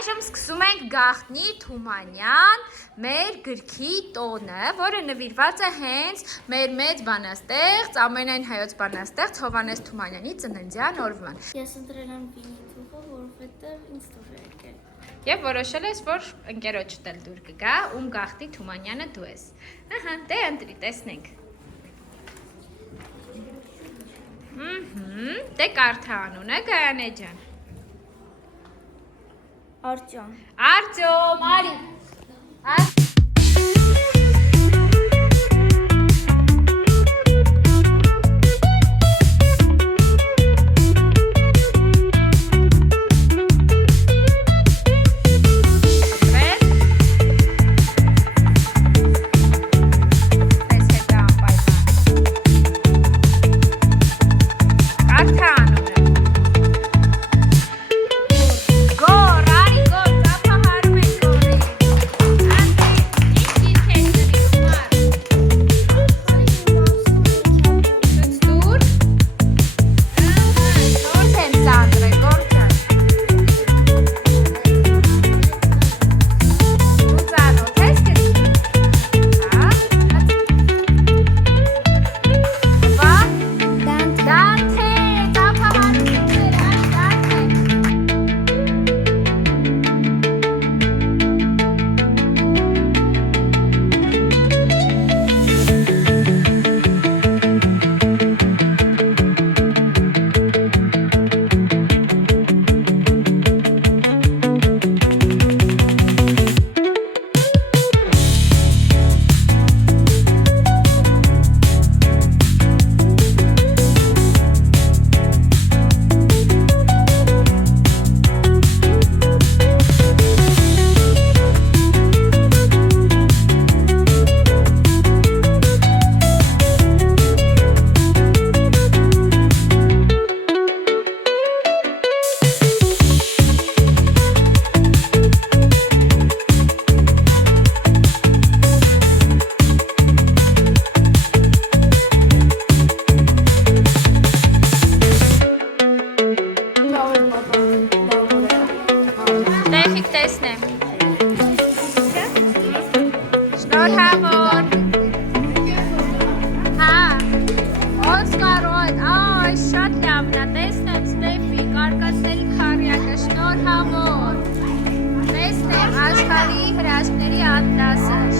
Այժմ սկսում ենք Գաղտնի Թումանյան մեր գրքի տոնը, որը նվիրված է հենց մեր մեծ բանաստեղծ, ամենայն հայոց բանաստեղծ Հովհաննես Թումանյանի ծննդյան օրվան։ Ես ընտրել եմ Վինի-Փուխը, որովհետև ինձ տեղ է եկել։ Եվ որոշել ես, որ ընկերոջդ էլ դուր կգա, ում Գաղտնի Թումանյանը դու ես։ Ահա, դե ընտրի, տեսնենք։ Դե կարդա անունը, Գայանե ջան։ Արտյոմ։ Արտյոմ, արի։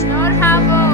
Շնորհավոր։